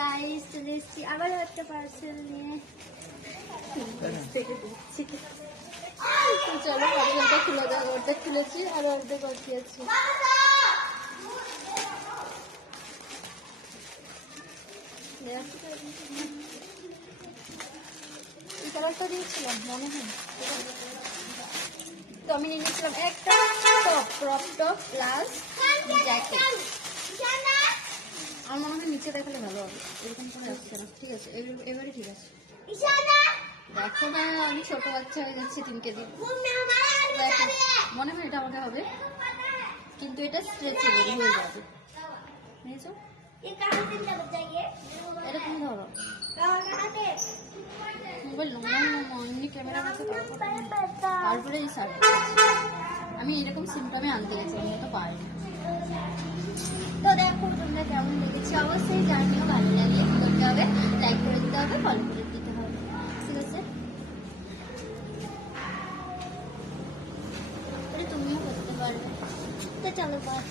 Guys চলে এসেছি আবার একটা পার্সেল নিয়ে। চলো পার্সেলটা খুলে দেওয়া, অর্ধেক খুলেছি আর অর্ধেক বাকি আছে। এই কালারটা দিয়েছিলাম মনে হয়। তো আমি নিয়ে নিয়েছিলাম একটা top, crop top plus jacket. আমার মনে হয় নিচে দেখালে ভালো হবে, এরকম করে আসছে না। ঠিক আছে, এবারে ঠিক আছে। দেখো না আমি ছোট বাচ্চা হয়ে যাচ্ছি তিনকে দিন। মনে হয় এটা আমাকে হবে, কিন্তু এটা স্ট্রেচেবল হয়ে যাবে। বুঝেছো? এটা তুমি ধরো মোবাইল এমনি ক্যামেরার কাছে। তারপরে এই শার্ট আমি এরকম সিম্পটমে আনতে গেছি, আমি তো পারিনি। তো দেখো তোমরা কেমন লেগেছে অবশ্যই জানিও। ভালো লাগলে কি করতে হবে, লাইক করে দিতে হবে, ফলো করে দিতে হবে। ঠিক আছে, তুমিও করতে পারবে। তো চলো বাই।